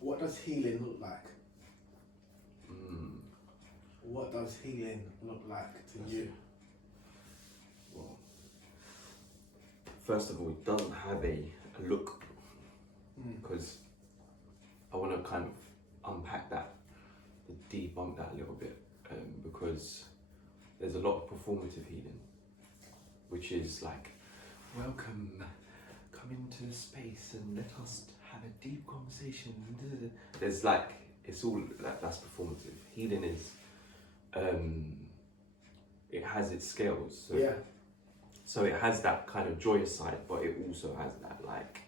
What does healing look like? Mm. What does healing look like to you? Well, first of all, it doesn't have a look, because I want to kind of unpack that, debunk that a little bit, because there's a lot of performative healing, which is like, welcome, come into the space and let us have a deep conversation. There's like, it's all that's performative. Healing is, it has its scales. So, Yeah. so it has that kind of joyous side, but it also has that like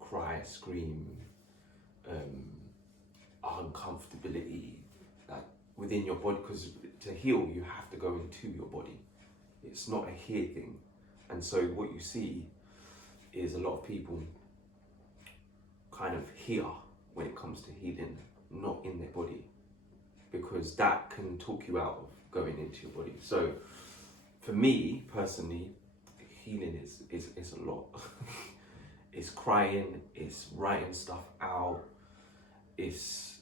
cry, scream, uncomfortability, like within your body. Because to heal, you have to go into your body. It's not a here thing. And so what you see is a lot of people kind of here when it comes to healing, not in their body, because that can talk you out of going into your body. So for me personally, healing is a lot. It's crying, it's writing stuff out, it's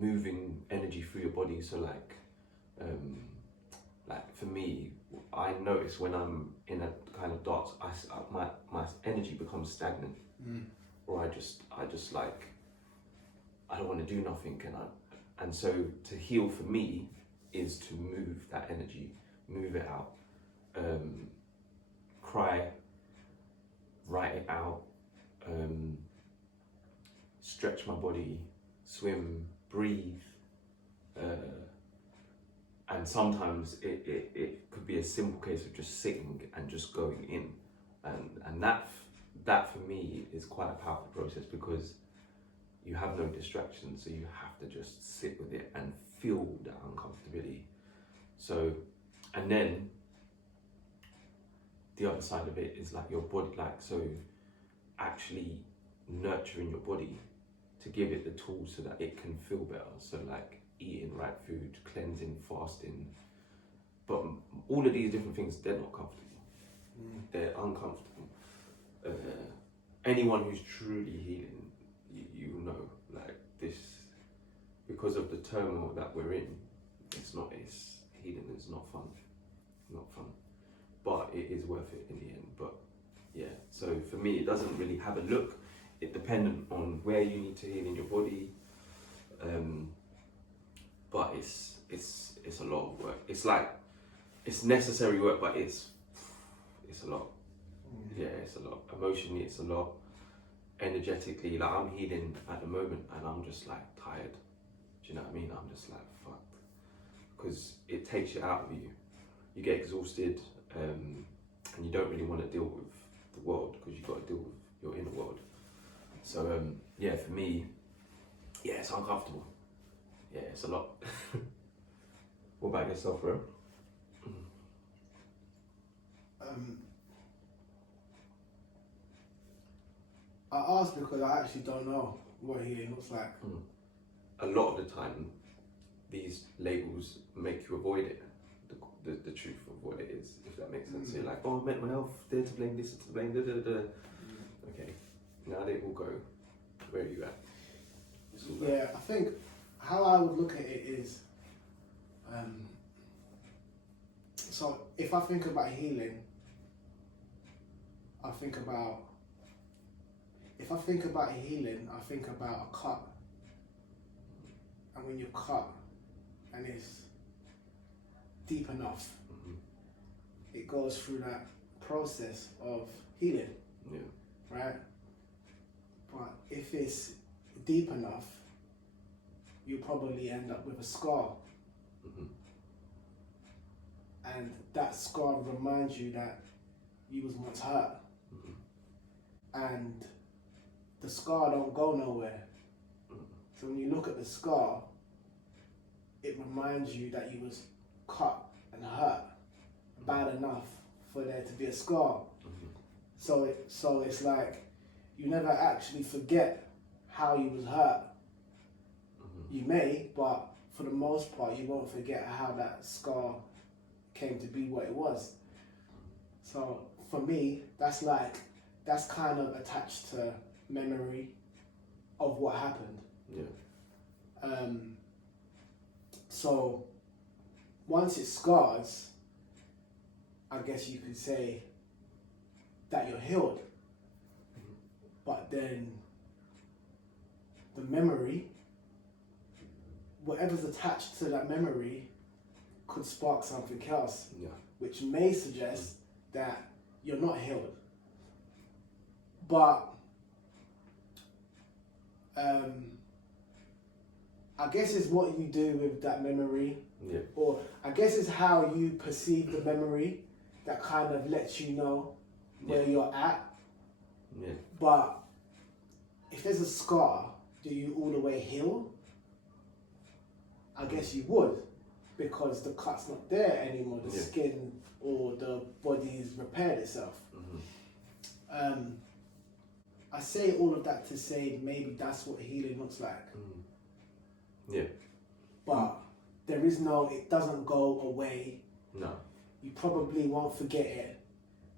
moving energy through your body. So like for me, I notice when I'm in a kind of dark, my energy becomes stagnant, or I just like, I don't want to do nothing, and so to heal for me is to move that energy, move it out, cry, write it out, stretch my body, swim, breathe, and sometimes it could be a simple case of just sitting and just going in, and that for me is quite a powerful process, because you have no distractions, so you have to just sit with it and feel that uncomfortability. So, and then the other side of it is like your body, like, so actually nurturing your body to give it the tools so that it can feel better. So like eating right food, cleansing, fasting, but all of these different things, they're not comfortable. They're uncomfortable. Anyone who's truly healing, you know, like this, because of the turmoil that we're in, healing is not fun, but it is worth it in the end. But yeah, so for me, it doesn't really have a look. It dependent on where you need to heal in your body, but it's a lot of work. It's like, it's necessary work, but it's a lot. Yeah, it's a lot. Emotionally, it's a lot. Energetically, like I'm healing at the moment and I'm just like tired. Do you know what I mean? I'm just like fucked, because it takes you out of you. You get exhausted, and you don't really want to deal with the world, because you've got to deal with your inner world. So yeah, for me, yeah, it's uncomfortable. Yeah, it's a lot. What about yourself, bro? I asked because I actually don't know what healing looks like. A lot of the time, these labels make you avoid it, the truth of what it is, if that makes sense. So you're like, oh, mental health, they're to blame, this is to blame, Okay, now they all go, where are you at? Yeah, I think how I would look at it is, so if I think about healing, I think about a cut. And when you cut and it's deep enough, it goes through that process of healing, right? But if it's deep enough, you probably end up with a scar. And that scar reminds you that you was once hurt. And the scar don't go nowhere. So when you look at the scar, it reminds you that you was cut and hurt bad enough for there to be a scar. So it's like you never actually forget how you was hurt. You may, but for the most part, you won't forget how that scar came to be what it was. So for me, that's kind of attached to memory of what happened. Yeah. So once it scars, I guess you could say that you're healed. But then the memory, whatever's attached to that memory, could spark something else, Yeah. which may suggest that you're not healed. But I guess it's what you do with that memory, Yeah. or I guess it's how you perceive the memory that kind of lets you know where you're at. Yeah. But if there's a scar, do you all the way heal? I guess you would, because the cut's not there anymore. The Yeah. skin or the body's repaired itself. Mm-hmm. I say all of that to say maybe that's what healing looks like. Yeah. But there is no, it doesn't go away. No. You probably won't forget it.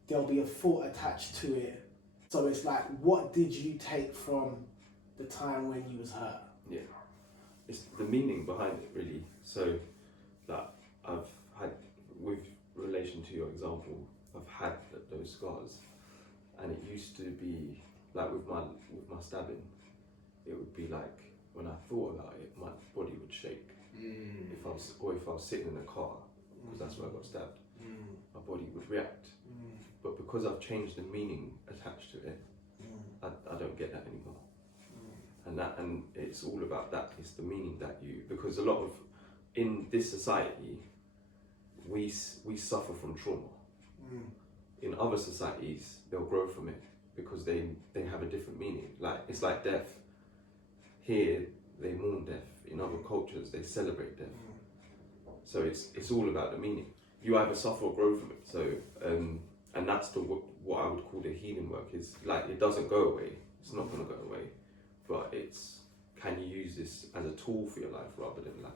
There'll be a thought attached to it. So it's like, what did you take from the time when you was hurt? Yeah. It's the meaning behind it, really. So, like, I've had, with relation to your example, I've had those scars, and it used to be like with my stabbing, it would be like when I thought about it, my body would shake. If I was sitting in a car, because that's where I got stabbed, my body would react. But because I've changed the meaning attached to it, I don't get that anymore. And it's all about that. It's the meaning that because a lot of, in this society, we suffer from trauma. In other societies, they'll grow from it because they have a different meaning. Like, it's like death. Here, they mourn death. In other cultures, they celebrate death. So it's all about the meaning. You either suffer or grow from it. So and that's what I would call the healing work. Is like, it doesn't go away. It's not going to go away. But it's, can you use this as a tool for your life rather than like